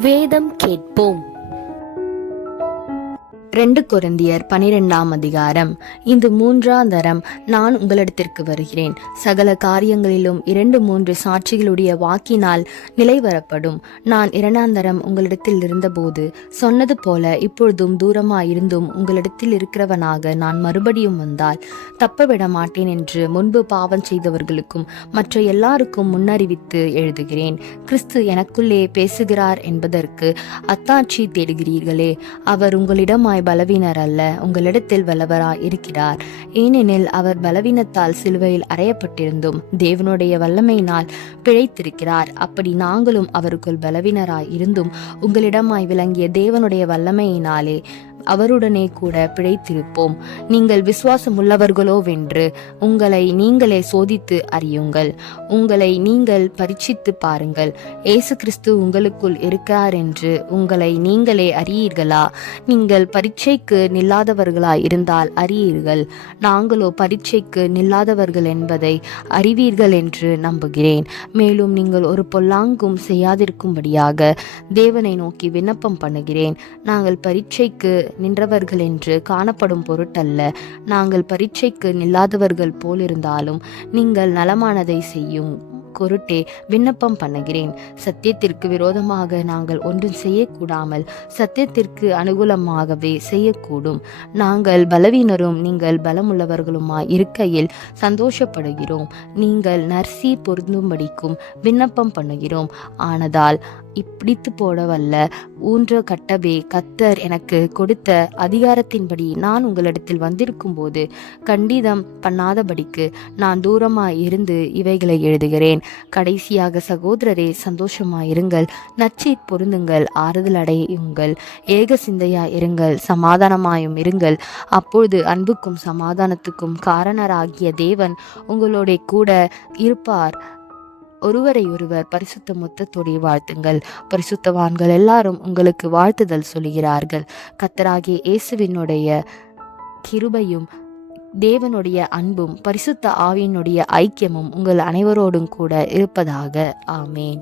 வேதம் கேட்போம். ரெண்டு கொரிந்தியர் பனிரெண்டாம் அதிகாரம். இந்த மூன்றாம் தரம் நான் உங்களிடத்திற்கு வருகிறேன். சகல காரியங்களிலும் இரண்டு மூன்று சாட்சிகளுடைய வாக்கினால் நிலைவரப்படும். நான் இரண்டாம் தரம் உங்களிடத்தில் இருந்தபோது சொன்னது போல இப்பொழுதும் தூரமாயிருந்தும் உங்களிடத்தில் இருக்கிறவனாக நான் மறுபடியும் வந்தால் தப்பவிட மாட்டேன் என்று முன்பு பாவம் செய்தவர்களுக்கும் மற்ற எல்லாருக்கும் முன்னறிவித்து எழுதுகிறேன். கிறிஸ்து எனக்குள்ளே பேசுகிறார் என்பதற்கு அத்தாட்சி தேடுகிறீர்களே அவர் உங்களிடமாய் பலவீனர் அல்ல உங்களிடத்தில் வல்லவராய் இருக்கிறார். ஏனெனில் அவர் பலவீனத்தால் சிலுவையில் அறையப்பட்டிருந்தும் தேவனுடைய வல்லமையினால் பிழைத்திருக்கிறார். அப்படி நாங்களும் அவருக்குள் பலவீனராய் இருந்தும் உங்களிடமாய் விளங்கிய தேவனுடைய வல்லமையினாலே அவருடனே கூட பிழைத்திருப்போம். நீங்கள் விசுவாசம் உள்ளவர்களோவென்று உங்களை நீங்களே சோதித்து அறியுங்கள். உங்களை நீங்கள் பரீட்சித்து பாருங்கள். இயேசு கிறிஸ்து உங்களுக்குள் இருக்கிறார் என்று உங்களை நீங்களே அறியீர்களா? நீங்கள் பரீட்சைக்கு நில்லாதவர்களாய் இருந்தால் அறியீர்கள். நாங்களோ பரீட்சைக்கு நில்லாதவர்கள் என்பதை அறிவீர்கள் என்று நம்புகிறேன். மேலும் நீங்கள் ஒரு பொல்லாங்கும் செய்யாதிருக்கும்படியாக தேவனை நோக்கி விண்ணப்பம் பண்ணுகிறேன். நாங்கள் பரீட்சைக்கு நின்றவர்கள் என்று காணப்படும் பொருட்டல்ல. நாங்கள் பரீட்சைக்கு நில்லாதவர்கள் போலிருந்தாலும் நீங்கள் நலமானதை செய்யும் பொருட்டே விண்ணப்பம் பண்ணுகிறேன். சத்தியத்திற்கு விரோதமாக நாங்கள் ஒன்றும் செய்யக்கூடாமல் சத்தியத்திற்கு அனுகூலமாகவே செய்யக்கூடும். நாங்கள் பலவீனரும் நீங்கள் பலமுள்ளவர்களுமாய் இருக்கையில் சந்தோஷப்படுகிறோம். நீங்கள் நர்சி பொருந்தும்படிக்கும் விண்ணப்பம் பண்ணுகிறோம். ஆனதால் இப்பிடித்து போடவல்ல. ஊன்ற கட்டபே கத்தர் எனக்கு கொடுத்த அதிகாரத்தின்படி நான் உங்களிடத்தில் வந்திருக்கும் போது கண்டிதம் பண்ணாதபடிக்கு நான் தூரமாய் இருந்து இவைகளை எழுதுகிறேன். கடைசியாக சகோதரரே சந்தோஷமாயிருங்கள். நச்சை பொருந்துங்கள் ஆறுதல் அடையுங்கள். ஏக சிந்தையா இருங்கள் சமாதானமாயும் இருங்கள். அப்பொழுது அன்புக்கும் சமாதானத்துக்கும் காரணராகிய தேவன் உங்களோட கூட இருப்பார். ஒருவரை ஒருவர் பரிசுத்த மொத்தத்தோடைய வாழ்த்துங்கள். பரிசுத்தவான்கள் எல்லாரும் உங்களுக்கு வாழ்த்துதல் சொல்கிறார்கள் கத்தராகிய இயேசுவினுடைய கிருபையும் தேவனுடைய அன்பும் பரிசுத்த ஆவியினுடைய ஐக்கியமும் உங்கள் அனைவரோடும் கூட இருப்பதாக. ஆமேன்.